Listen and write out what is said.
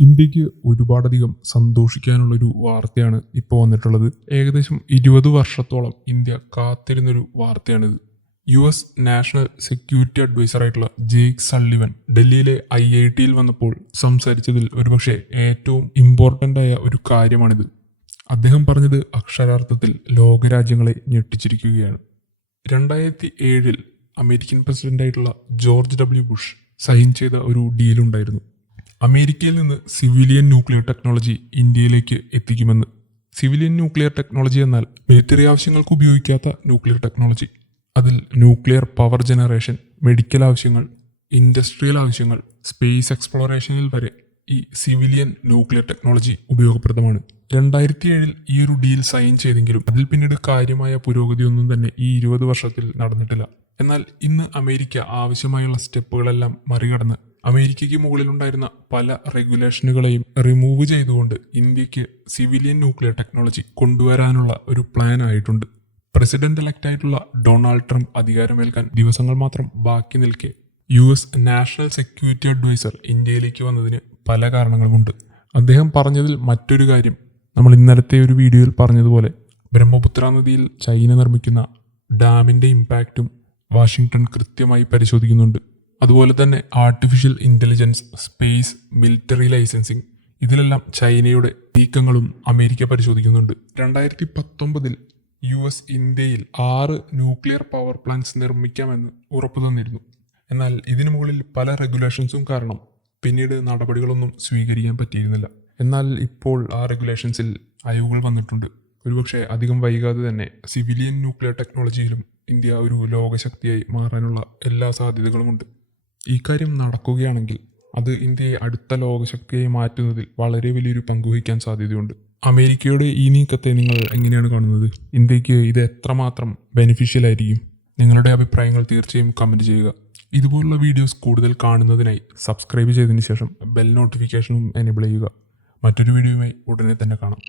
ഇന്ത്യയ്ക്ക് ഒരുപാടധികം സന്തോഷിക്കാനുള്ളൊരു വാർത്തയാണ് ഇപ്പോൾ വന്നിട്ടുള്ളത്. ഏകദേശം ഇരുപത് വർഷത്തോളം ഇന്ത്യ കാത്തിരുന്നൊരു വാർത്തയാണിത്. U S national security adviser ആയിട്ടുള്ള ജേക്ക് സള്ളിവൻ ഡൽഹിയിലെ ഐ ഐ ടിയിൽ വന്നപ്പോൾ സംസാരിച്ചതിൽ ഒരുപക്ഷെ ഏറ്റവും ഇമ്പോർട്ടന്റ് ആയ ഒരു കാര്യമാണിത്. അദ്ദേഹം പറഞ്ഞത് അക്ഷരാർത്ഥത്തിൽ ലോകരാജ്യങ്ങളെ ഞെട്ടിച്ചിരിക്കുകയാണ്. രണ്ടായിരത്തി ഏഴിൽ അമേരിക്കൻ പ്രസിഡന്റായിട്ടുള്ള ജോർജ് ഡബ്ല്യു ബുഷ് സൈൻ ചെയ്ത ഒരു ഡീലുണ്ടായിരുന്നു അമേരിക്കയിൽ നിന്ന് സിവിലിയൻ ന്യൂക്ലിയർ ടെക്നോളജി ഇന്ത്യയിലേക്ക് എത്തിക്കുമെന്ന്. സിവിലിയൻ ന്യൂക്ലിയർ ടെക്നോളജി എന്നാൽ മിലിറ്ററി ആവശ്യങ്ങൾക്ക് ഉപയോഗിക്കാത്ത ന്യൂക്ലിയർ ടെക്നോളജി. അതിൽ ന്യൂക്ലിയർ പവർ ജനറേഷൻ മെഡിക്കൽ ആവശ്യങ്ങൾ ഇൻഡസ്ട്രിയൽ ആവശ്യങ്ങൾ സ്പേസ് എക്സ്പ്ലോറേഷനിൽ വരെ ഈ സിവിലിയൻ ന്യൂക്ലിയർ ടെക്നോളജി ഉപയോഗപ്രദമാണ്. രണ്ടായിരത്തി ഏഴിൽ ഈ ഒരു ഡീൽ സൈൻ ചെയ്തെങ്കിലും അതിൽ പിന്നീട് കാര്യമായ പുരോഗതിയൊന്നും തന്നെ ഈ ഇരുപത് വർഷത്തിൽ നടന്നിട്ടില്ല. എന്നാൽ ഇന്ന് അമേരിക്ക ആവശ്യമായുള്ള സ്റ്റെപ്പുകളെല്ലാം മറികടന്ന് അമേരിക്കയ്ക്ക് മുകളിലുണ്ടായിരുന്ന പല റെഗുലേഷനുകളെയും റിമൂവ് ചെയ്തുകൊണ്ട് ഇന്ത്യയ്ക്ക് സിവിലിയൻ ന്യൂക്ലിയർ ടെക്നോളജി കൊണ്ടുവരാനുള്ള ഒരു പ്ലാൻ ആയിട്ടുണ്ട്. പ്രസിഡന്റ് എലക്ട് ആയിട്ടുള്ള ഡൊണാൾഡ് ട്രംപ് അധികാരമേൽക്കാൻ ദിവസങ്ങൾ മാത്രം ബാക്കി നിൽക്കെ U S national security adviser ഇന്ത്യയിലേക്ക് വന്നതിന് പല കാരണങ്ങളുമുണ്ട്. അദ്ദേഹം പറഞ്ഞതിൽ മറ്റൊരു കാര്യം നമ്മൾ ഇന്നലത്തെ ഒരു വീഡിയോയിൽ പറഞ്ഞതുപോലെ ബ്രഹ്മപുത്ര നദിയിൽ ചൈന നിർമ്മിക്കുന്ന ഡാമിന്റെ ഇമ്പാക്റ്റും വാഷിങ്ടൺ കൃത്യമായി പരിശോധിക്കുന്നുണ്ട്. അതുപോലെ തന്നെ artificial intelligence space military licensing ഇതിലെല്ലാം ചൈനയുടെ നീക്കങ്ങളും അമേരിക്ക പരിശോധിക്കുന്നുണ്ട്. രണ്ടായിരത്തി പത്തൊമ്പതിൽ യു എസ് ഇന്ത്യയിൽ ആറ് ന്യൂക്ലിയർ പവർ പ്ലാന്റ്സ് നിർമ്മിക്കാമെന്ന് ഉറപ്പു തന്നിരുന്നു. എന്നാൽ ഇതിനു മുകളിൽ പല റെഗുലേഷൻസും കാരണം പിന്നീട് നടപടികളൊന്നും സ്വീകരിക്കാൻ പറ്റിയിരുന്നില്ല. എന്നാൽ ഇപ്പോൾ ആ റെഗുലേഷൻസിൽ അയവുകൾ വന്നിട്ടുണ്ട്. ഒരുപക്ഷെ അധികം വൈകാതെ തന്നെ സിവിലിയൻ ന്യൂക്ലിയർ ടെക്നോളജിയിലും ഇന്ത്യ ഒരു ലോകശക്തിയായി മാറാനുള്ള എല്ലാ സാധ്യതകളുമുണ്ട്. ഈ കാര്യം നടക്കുകയാണെങ്കിൽ അത് ഇന്ത്യയെ അടുത്ത ലോകശക്തിയായി മാറ്റുന്നതിൽ വളരെ വലിയൊരു പങ്ക് വഹിക്കാൻ സാധ്യതയുണ്ട്. അമേരിക്കയുടെ ഈ നീക്കത്തെ നിങ്ങൾ എങ്ങനെയാണ് കാണുന്നത്? ഇന്ത്യയ്ക്ക് ഇത് എത്രമാത്രം ബെനിഫിഷ്യൽ ആയിരിക്കും? നിങ്ങളുടെ അഭിപ്രായങ്ങൾ തീർച്ചയായും കമന്റ് ചെയ്യുക. ഇതുപോലുള്ള വീഡിയോസ് കൂടുതൽ കാണുന്നതിനായി സബ്സ്ക്രൈബ് ചെയ്തതിന് ശേഷം ബെൽ നോട്ടിഫിക്കേഷനും എനേബിൾ ചെയ്യുക. മറ്റൊരു വീഡിയോയുമായി ഉടനെ തന്നെ കാണാം.